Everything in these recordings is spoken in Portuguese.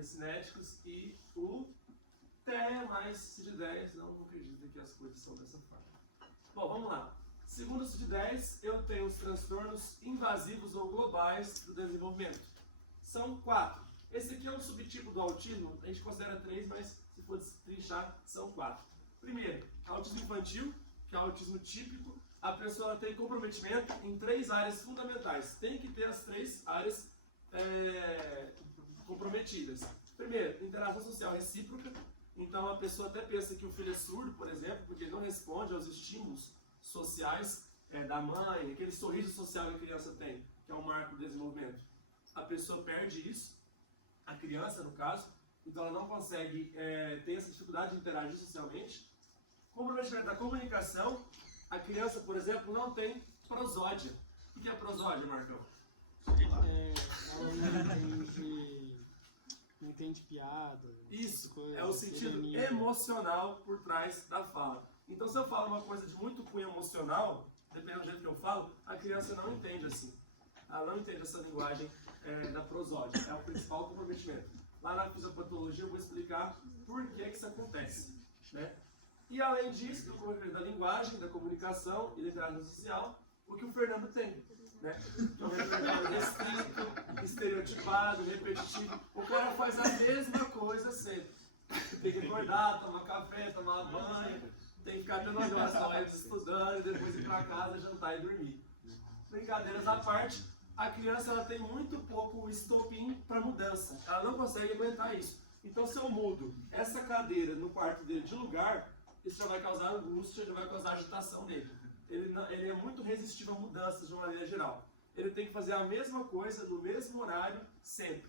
hipercinéticos, e o TEA mais CID-10, não acredito que as coisas são dessa forma. Bom, vamos lá. Segundo o CID-10, eu tenho os transtornos invasivos ou globais do desenvolvimento. São 4. Esse aqui é um subtipo do autismo, a gente considera 3, mas se for destrinchar, são 4. Primeiro, autismo infantil, que é o autismo típico. A pessoa tem comprometimento em 3 áreas fundamentais. Tem que ter as 3 áreas comprometidas. Primeiro, interação social recíproca. Então a pessoa até pensa que o filho é surdo, por exemplo, porque ele não responde aos estímulos sociais da mãe, aquele sorriso social que a criança tem, que é o marco do desenvolvimento. A pessoa perde isso, a criança no caso, então ela não consegue ter essa dificuldade de interagir socialmente. Comprometimento da comunicação, a criança, por exemplo, não tem prosódia. O que é prosódia, Marcão? Ela não entende piada. Isso, coisas, é o sentido emocional por trás da fala. Então, se eu falo uma coisa de muito cunho emocional, dependendo do jeito que eu falo, a criança não entende assim. Ela não entende essa linguagem da prosódia. É o principal comprometimento. Lá na fisiopatologia eu vou explicar por que isso acontece, né? E além disso, do comprometimento da linguagem, da comunicação e da interação social, o que o Fernando tem, né? Que é um repertório restrito, estereotipado, repetitivo. O cara faz a mesma coisa sempre. Tem que acordar, tomar café, tomar banho, tem que ficar até 9 horas estudando e depois ir para casa, jantar e dormir. Brincadeiras à parte, a criança ela tem muito pouco estopim para mudança. Ela não consegue aguentar isso. Então, se eu mudo essa cadeira no quarto dele de lugar, isso já vai causar angústia, já vai causar agitação nele. Ele é muito resistível a mudanças de uma maneira geral. Ele tem que fazer a mesma coisa no mesmo horário, sempre.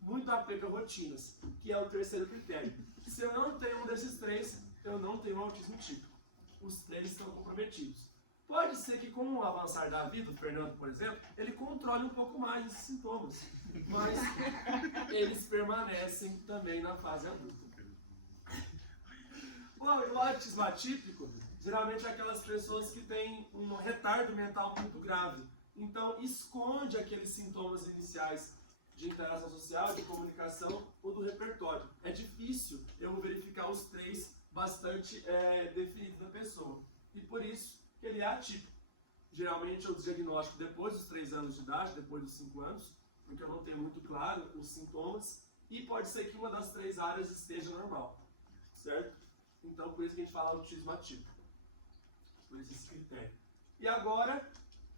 Muito apego a rotinas, que é o terceiro critério. Se eu não tenho um desses 3, eu não tenho autismo típico. Os 3 estão comprometidos. Pode ser que com o avançar da vida, o Fernando, por exemplo, ele controle um pouco mais esses sintomas. Mas eles permanecem também na fase adulta. O autismo atípico, geralmente é aquelas pessoas que têm um retardo mental muito grave. Então, esconde aqueles sintomas iniciais de interação social, de comunicação ou do repertório. É difícil eu verificar os 3 bastante definidos na pessoa. E por isso que ele é atípico. Geralmente eu diagnóstico depois dos 3 anos de idade, depois dos 5 anos, porque eu não tenho muito claro os sintomas, e pode ser que uma das 3 áreas esteja normal, certo? Então, por isso que a gente fala autismo atípico. Por esse critério. E agora,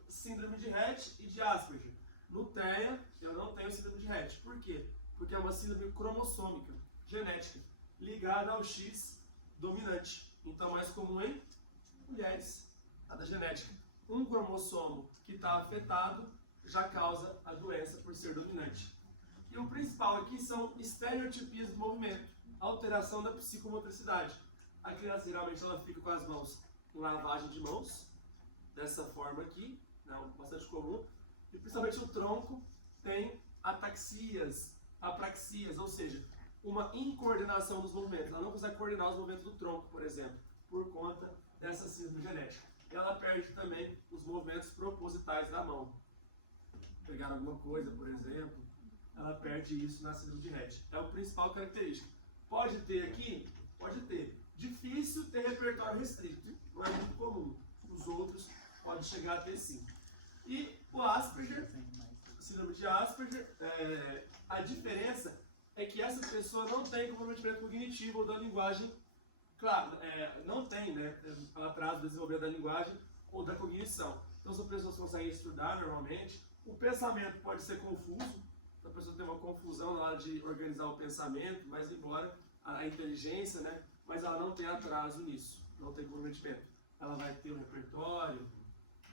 síndrome de Rett e de Asperger. No TEA, eu não tenho síndrome de Rett. Por quê? Porque é uma síndrome cromossômica, genética, ligada ao X dominante. Então, mais comum em mulheres, a da genética. Um cromossomo que está afetado já causa a doença por ser dominante. E o principal aqui são estereotipias do movimento, alteração da psicomotricidade. A criança geralmente ela fica com as mãos em lavagem de mãos, dessa forma aqui, né, bastante comum, e principalmente o tronco tem ataxias, apraxias, ou seja, uma incoordenação dos movimentos. Ela não consegue coordenar os movimentos do tronco, por exemplo, por conta dessa síndrome genética. E ela perde também os movimentos propositais da mão. Pegar alguma coisa, por exemplo, ela perde isso na síndrome de Rett. É a principal característica. Pode ter aqui? Pode ter. Difícil ter repertório restrito, não é muito comum. Os outros podem chegar a ter sim. E o Asperger, síndrome de Asperger, a diferença é que essa pessoa não tem comprometimento cognitivo ou da linguagem, claro, não tem, né, atraso do desenvolvimento da linguagem ou da cognição. Então são pessoas que conseguem estudar normalmente. O pensamento pode ser confuso, então a pessoa tem uma confusão na hora de organizar o pensamento, mas embora a inteligência, né, mas ela não tem atraso nisso, não tem comprometimento. Ela vai ter um repertório,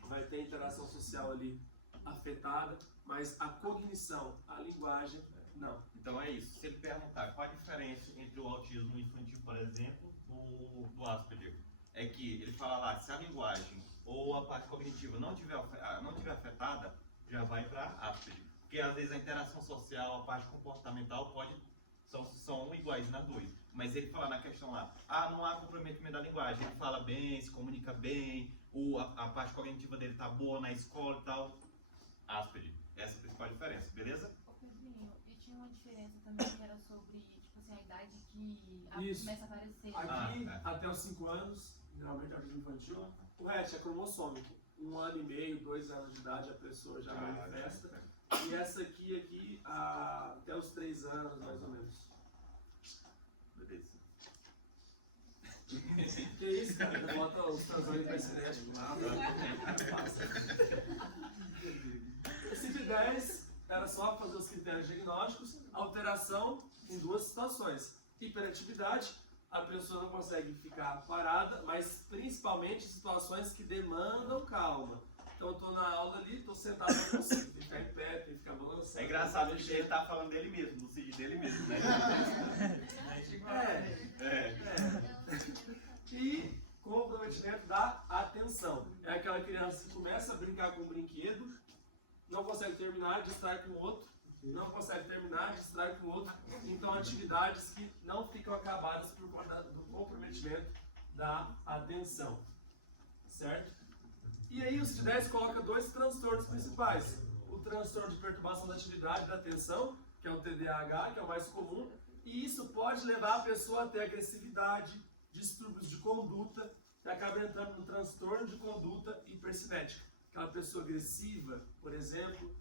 vai ter interação social ali afetada, mas a cognição, a linguagem, não. Então é isso. Se ele perguntar qual a diferença entre o autismo infantil, por exemplo, do Asperger, é que ele fala lá, se a linguagem ou a parte cognitiva não tiver afetada, já vai para Asperger. Porque às vezes a interação social, a parte comportamental são iguais nas duas. Mas ele fala na questão lá, não há comprometimento da linguagem, ele fala bem, se comunica bem, a parte cognitiva dele tá boa na escola e tal. Asperger. Essa é a principal diferença, beleza? Ô Pedrinho, e tinha uma diferença também que era sobre, tipo assim, a idade que Isso. começa a aparecer. Aqui, até os 5 anos, geralmente é autismo infantil, o resto é cromossômico. 1 ano e meio, 2 anos de idade a pessoa já manifesta. E essa aqui até os 3 anos, mais ou menos. Beleza. Que isso, cara? Bota os transões pra cinético lá. Esse de 10 era só fazer os critérios diagnósticos, alteração em 2 situações. Hiperatividade, a pessoa não consegue ficar parada, mas principalmente situações que demandam calma. Então eu tô na aula ali, tô sentado, não consigo ficar em pé, tem que ficar balançando. É engraçado que ele tá falando dele mesmo, do CID dele mesmo, né? E comprometimento da atenção. É aquela criança que começa a brincar com um brinquedo, não consegue terminar, distrai com o outro, não consegue terminar, distrai com o outro. Então atividades que não ficam acabadas por conta do comprometimento da atenção. Certo? E aí o CID-10 coloca 2 transtornos principais. O transtorno de perturbação da atividade da atenção, que é o TDAH, que é o mais comum, e isso pode levar a pessoa a ter agressividade, distúrbios de conduta, que acaba entrando no transtorno de conduta hipercinética. Aquela pessoa agressiva, por exemplo,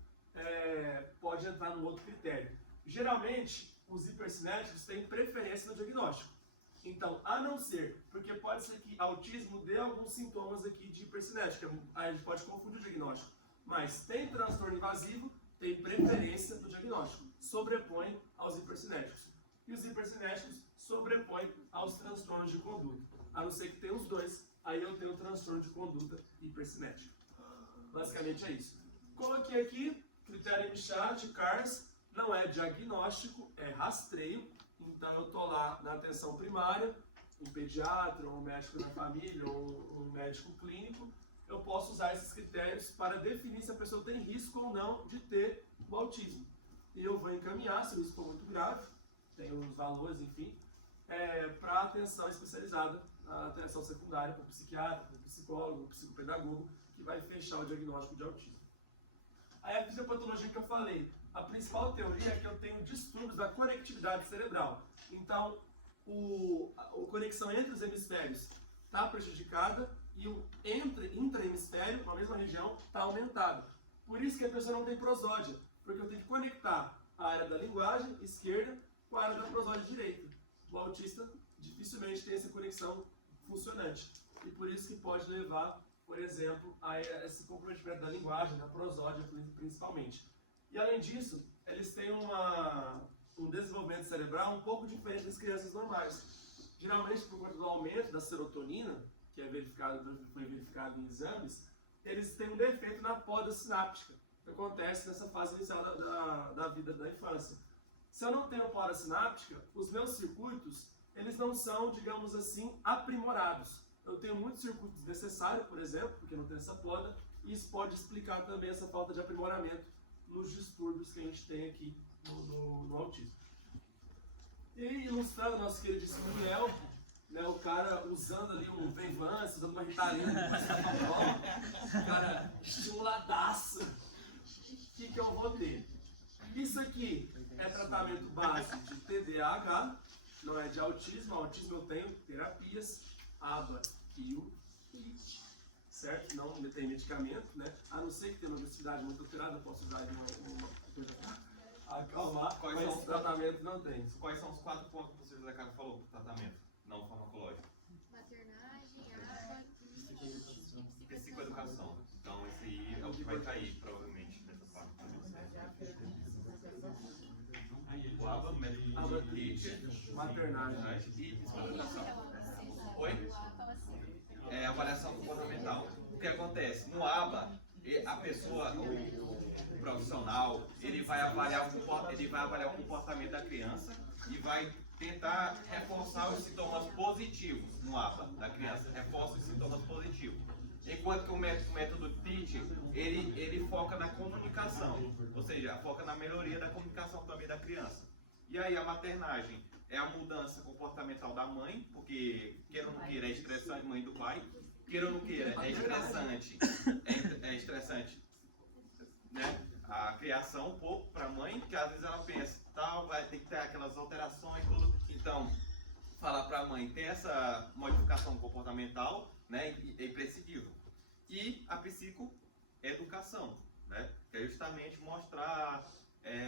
pode entrar no outro critério. Geralmente, os hipercinéticos têm preferência no diagnóstico. Então, a não ser, porque pode ser que autismo dê alguns sintomas aqui de hipercinética, aí a gente pode confundir o diagnóstico. Mas tem transtorno invasivo, tem preferência no diagnóstico, sobrepõe aos hipercinéticos. E os hipercinéticos sobrepõem aos transtornos de conduta. A não ser que tenha os 2, aí eu tenho o transtorno de conduta hipercinética. Basicamente é isso. Coloquei aqui, critério MCHAT, CARS, não é diagnóstico, é rastreio. Então eu estou lá na atenção primária, um pediatra, um médico da família, ou um médico clínico. Eu posso usar esses critérios para definir se a pessoa tem risco ou não de ter o autismo. E eu vou encaminhar, se o risco for muito grave, tem os valores, enfim, para atenção especializada, a atenção secundária, para o psiquiatra, para o psicólogo, para o psicopedagogo, que vai fechar o diagnóstico de autismo. Aí a fisiopatologia que eu falei, a principal teoria é que eu tenho distúrbios da conectividade cerebral. Então, a conexão entre os hemisférios está prejudicada e o intra-hemisfério, na mesma região, está aumentado. Por isso que a pessoa não tem prosódia, porque eu tenho que conectar a área da linguagem esquerda com a área da prosódia direita. O autista dificilmente tem essa conexão funcionante. E por isso que pode levar, por exemplo, a esse comprometimento da linguagem, da prosódia principalmente. E além disso, eles têm um desenvolvimento cerebral um pouco diferente das crianças normais. Geralmente, por conta do aumento da serotonina, que foi verificado em exames, eles têm um defeito na poda sináptica, que acontece nessa fase inicial da vida da infância. Se eu não tenho poda sináptica, os meus circuitos, eles não são, digamos assim, aprimorados. Eu tenho muitos circuitos desnecessários, por exemplo, porque não tem essa poda, e isso pode explicar também essa falta de aprimoramento nos distúrbios que a gente tem aqui no autismo. E ilustrando o nosso queridíssimo Miguel, né, o cara usando ali um Venvance, usando uma Ritalina, o cara estimuladaço. O que eu vou ter? Isso aqui é tratamento básico de TDAH, não é de autismo. Autismo eu tenho terapias, ABA e o IT, certo? Não tem medicamento, né? A não ser que tenha uma agressividade muito alterada, eu posso usar uma coisa para acalmar, mas o tratamento não tem. Quais são os 4 pontos que o professor Zé Carlos falou para o tratamento não farmacológico? Maternagem, água e Psicoeducação. Então esse aí é o que vai cair, provavelmente, nessa parte. O ABA, maternagem e psicoeducação. Oi? É avaliação comportamental. O que acontece? No ABA, a pessoa, o profissional, ele vai avaliar o comportamento da criança e vai tentar reforçar os sintomas positivos no ABA da criança. Reforça os sintomas positivos. Enquanto que o método TEACH, ele foca na comunicação, ou seja, foca na melhoria da comunicação também da criança. E aí a maternagem é a mudança comportamental da mãe, porque queira ou não queira é estressante, mãe do pai, queira ou não queira é estressante, né? A criação um pouco para a mãe, que às vezes ela pensa, tal, vai ter que ter aquelas alterações, tudo. Então, falar para a mãe ter essa modificação comportamental, né, é imprescindível. E a psicoeducação, né, que é justamente mostrar,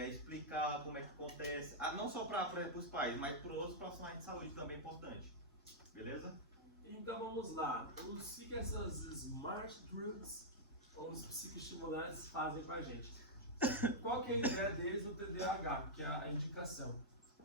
explicar como é que acontece, não só para os pais, mas para os outros profissionais de saúde também é importante. Beleza? Então vamos lá. O que essas smart drugs ou os psicoestimulantes fazem com a gente? Qual que é a ideia deles no TDAH, que é a indicação?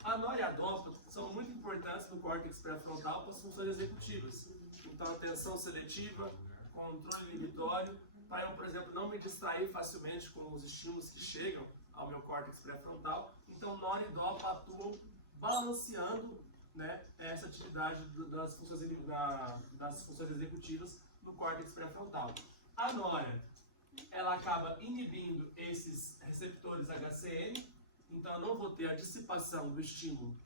A NOR e a DOPA são muito importantes no córtex pré-frontal para as funções executivas. Então, atenção seletiva, controle inibitório, para eu, por exemplo, não me distrair facilmente com os estímulos que chegam ao meu córtex pré-frontal. Então, NOR e DOPA atuam balanceando, né, essa atividade das funções executivas no córtex pré-frontal. A NORA, ela acaba inibindo esses receptores HCM, então eu não vou ter a dissipação do estímulo,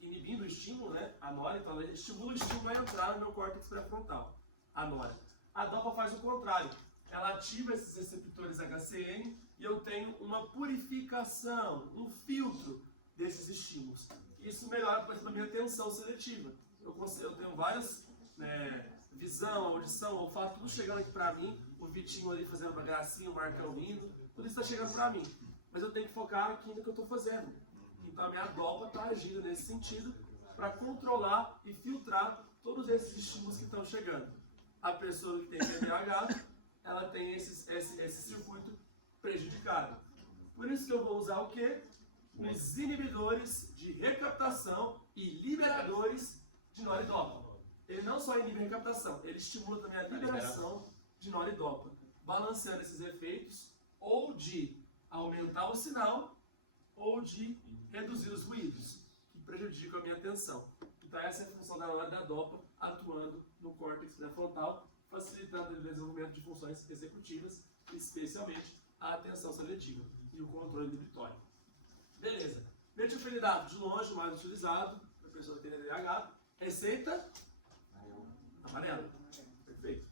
inibindo o estímulo, né, a NORA, então ela estimula o estímulo a entrar no meu córtex pré-frontal, a NORA. A DOPA faz o contrário, ela ativa esses receptores HCM e eu tenho uma purificação, um filtro desses estímulos. Isso melhora, por exemplo, a minha atenção seletiva. Eu tenho várias, visão, audição, olfato, tudo chegando aqui pra mim, o Vitinho ali fazendo uma gracinha, o Marcão rindo, tudo isso está chegando pra mim. Mas eu tenho que focar aqui no que eu estou fazendo. Então a minha DOPA está agindo nesse sentido para controlar e filtrar todos esses estímulos que estão chegando. A pessoa que tem TDAH, ela tem esse circuito prejudicado. Por isso que eu vou usar o quê? Os inibidores de recaptação e liberadores de NOR e DOPA. Ele não só inibe a recaptação, ele estimula também a liberação de NOR e DOPA, balanceando esses efeitos ou de aumentar o sinal ou de reduzir os ruídos, que prejudicam a minha atenção. Então essa é a função da NOR e da DOPA atuando no córtex pré-frontal, facilitando o desenvolvimento de funções executivas, especialmente a atenção seletiva e o controle inibitório. Beleza. Metilfenidato, de longe, mais utilizado para pessoa que tem TDAH. Receita? Amarelo. Perfeito.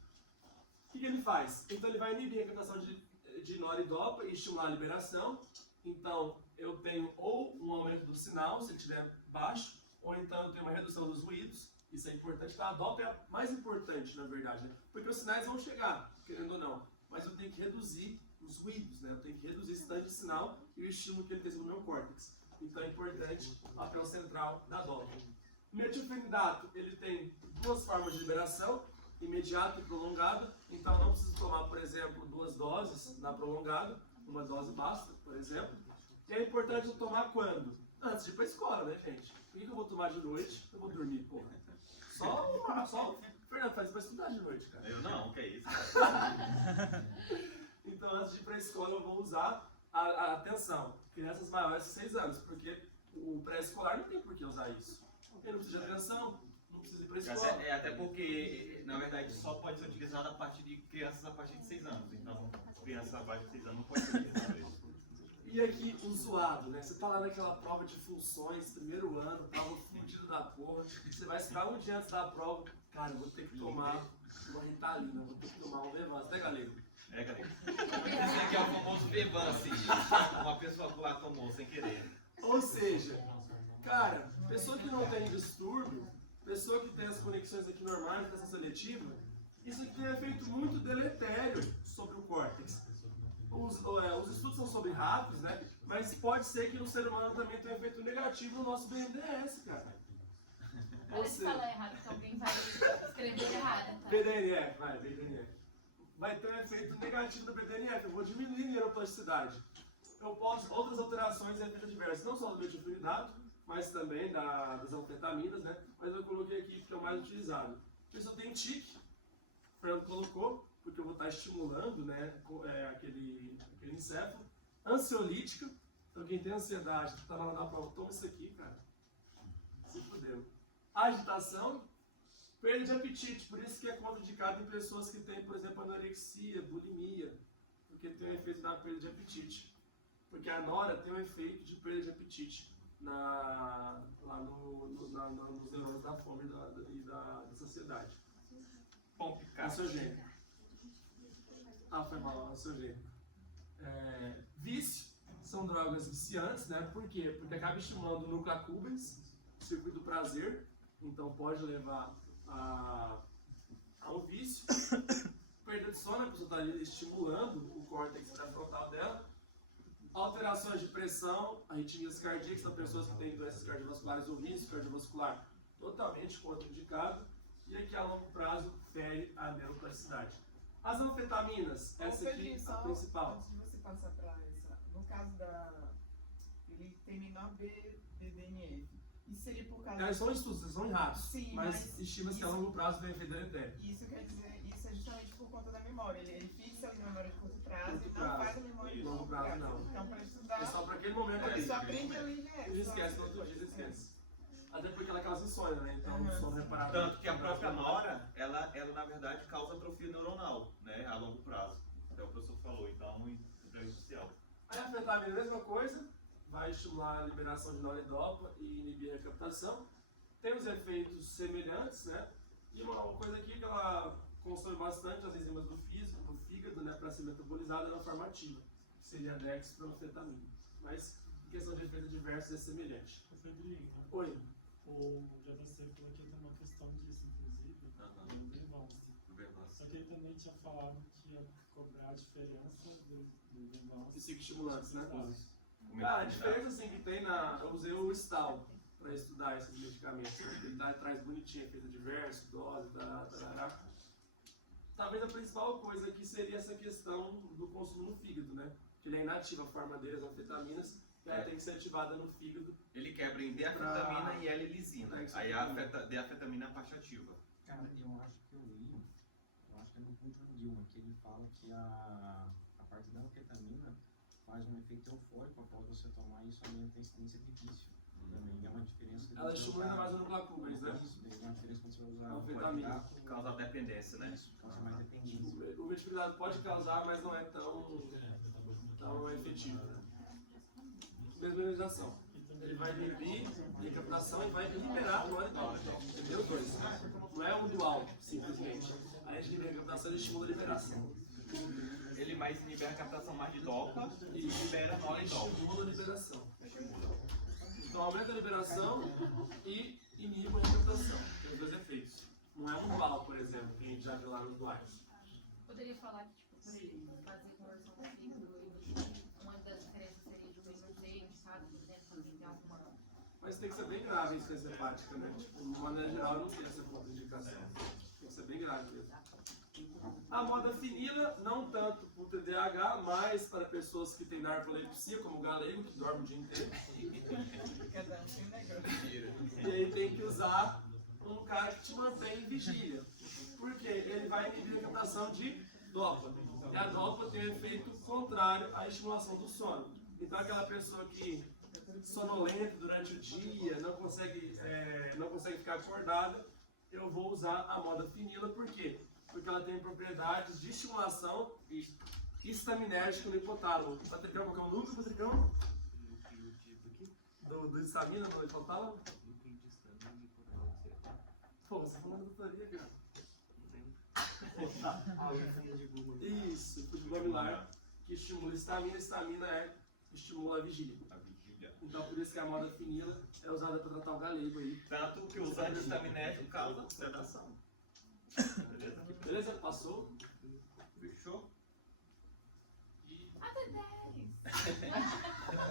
O que ele faz? Então ele vai inibir a recaptação de NOR e DOPA e estimular a liberação. Então eu tenho ou um aumento do sinal, se ele estiver baixo, ou então eu tenho uma redução dos ruídos. Isso é importante. Então a DOPA é a mais importante, na verdade, né? Porque os sinais vão chegar, querendo ou não. Mas eu tenho que reduzir os ruídos, né? Eu tenho que reduzir esse tanto de sinal e o estímulo que ele tem no meu córtex. Então é importante o papel central da DOPA. O metilfenidato, ele tem duas formas de liberação, imediata e prolongada. Então não preciso tomar, por exemplo, 2 doses na prolongada, uma dose basta, por exemplo. E é importante eu tomar quando? Antes de ir para a escola, né, gente? Por que eu vou tomar de noite? Eu vou dormir, porra. Só o Fernando faz para estudar de noite, cara. Eu não, que é isso. Então, antes de ir para a escola, eu vou usar a atenção. Crianças maiores de 6 anos, porque o pré-escolar não tem por que usar isso. Ele não precisa de atenção, não precisa ir para a escola. Até porque, na verdade, só pode ser utilizado a partir de crianças a partir de 6 anos. Então, crianças abaixo de 6 anos não pode ser utilizado isso. E aqui, o zoado, né? Você tá lá naquela prova de funções, primeiro ano, prova fudido da porra. Você vai esperar um dia antes da prova. Cara, eu vou ter que tomar uma Ritalina, vou ter que tomar um Levance, né, galera? Galera. Esse aqui é o famoso Vevance. Uma pessoa lá tomou sem querer. Ou seja, cara, pessoa que não tem distúrbio, pessoa que tem as conexões aqui normais, atenção seletiva, isso aqui tem um efeito muito deletério sobre o córtex. Os estudos são sobre ratos, né? Mas pode ser que no ser humano também tenha um efeito negativo no nosso BNDES, cara. Para de falar errado, que alguém vai escrever errado, tá? BDNF, vai, BDNF. Vai ter um efeito negativo no BDNF, eu vou diminuir a neuroplasticidade. Eu posso, outras alterações e efeitos adversos, não só do metilfenidato, mas também das anfetaminas, né? Mas eu coloquei aqui porque é o mais utilizado. A pessoa tem tique, o Fernando colocou, porque eu vou estar estimulando, né, aquele encéfalo. Ansiolítica, então quem tem ansiedade, que tá lá na prova, toma isso aqui, cara. Se fudeu. Agitação, perda de apetite, por isso que é contraindicado em pessoas que têm, por exemplo, anorexia, bulimia, porque tem um efeito na perda de apetite. Porque a nora tem um efeito de perda de apetite lá nos neurônios da fome e da saciedade. Ansiogênico. Foi mal, ansiogênico. Vício, São drogas viciantes, né? Por quê? Porque acaba estimulando o núcleo accumbens, o circuito do prazer, então pode levar ao vício. Perda de sono, a pessoa está ali estimulando o córtex pré-frontal dela. Alterações de pressão, arritmias cardíacas, são pessoas que têm doenças cardiovasculares ou risco cardiovascular totalmente contraindicado. E aqui a longo prazo fere a neuroplasticidade. As anfetaminas, essa aqui é a principal. Antes de você passar para essa, no caso ele tem menor BDNF. Isso seria por causa... Elas são estudos, eles são em ratos, Sim, mas estima-se que a longo prazo vem efeito deletério. Isso quer dizer, isso é justamente por conta da memória. Ele fixa ali na memória de curto prazo Curto e não prazo. faz a memória de Longo longo prazo, prazo. não. Então, para estudar, É só para aquele momento ele ali. só aprende ali, né? Ele esquece, no outro dia ele esquece. Até porque ela causa insônia, né? Então o sono reparado. Tanto que a própria nora, ela na verdade causa atrofia neuronal, né, a longo prazo. É o que o professor falou, então muito prejudicial. Aí a anfetamina, a mesma coisa, vai estimular a liberação de noradópamina e inibir a recaptação. Tem os efeitos semelhantes, né? E uma coisa aqui que ela consome bastante as enzimas do fígado, né, para ser metabolizada na forma ativa, que seria a dextroanfetamina. Mas em questão de efeitos diversos é semelhante. Frederico, Oi. o JC falou que tem uma questão disso, inclusive, no Venvance. Só que ele também tinha falado que ia cobrar a diferença do Venvance. Psicoestimulantes, né? Como A é que diferença assim, que tem eu usei o Stal para estudar esses medicamentos. Né? Ele traz bonitinho, efeito diverso, dose, tarará. Talvez a principal coisa aqui seria essa questão do consumo no fígado, né? Que ele é inativo, a forma dele, as anfetaminas, e ela tem que ser ativada no fígado. Ele quebra em D-afetamina e L-lisina. Aí a D-afetamina é a parte ativa. Cara, eu acho que é no Punta Dilma, que ele fala que a parte da anfetamina faz um efeito eufórico após você tomar, e isso aumenta a incidência de vício. Também é uma diferença. Ela estimula ainda mais o núcleo accumbens, né? Isso, daí é uma diferença quando você vai usar Anfetamina. Causa dependência, né? Isso, causa mais dependência. O meticulado pode causar, mas não é tão efetivo. Né? Desmineralização. Ele vai inibir a recaptação e vai liberar o noradópamina. Entendeu? Dois. Não é um dual, simplesmente. Aí a gente libera a recaptação e estimula a liberação. Ele mais inibe a captação mais de dopa e libera noradópamina. Estimula a liberação. Então aumenta a liberação e inibe a recaptação. Tem os dois efeitos. Não é um dual, por exemplo, que a gente já viu lá nos duais. Poderia falar que, tipo, por exemplo, fazer conversão do fígado, uma das diferenças seria de meio sabe? Por exemplo, também tem alguma... Mas tem que ser bem grave a insuficiência hepática, né? Tipo, de maneira geral, não tem essa contraindicação. Tem que ser bem grave mesmo. A modafinila, não tanto para o TDAH, mas para pessoas que têm narcolepsia, como o galego, que dorme o dia inteiro. Cada um tem um negócio. E aí tem que usar um cara que te mantém em vigília. Porque ele vai inibir a captação de dopa. E a dopa tem um efeito contrário à estimulação do sono. Então aquela pessoa que sonolenta durante o dia, não consegue ficar acordada, eu vou usar a modafinila. Por quê? Porque ela tem propriedades de estimulação e histaminérgica no hipotálamo. Patricão, qual que é o núcleo, Patricão? Do histamina no hipotálamo? Pô, você falou da doutoria, cara. Isso, fundo glomerular, que estimula histamina. Histamina estimula a vigília. Então por isso que a modafinila é usada para tratar o galego aí. Tanto que o uso antihistaminérgico causa sedação. Beleza? Beleza? Passou? Fechou? Até 10!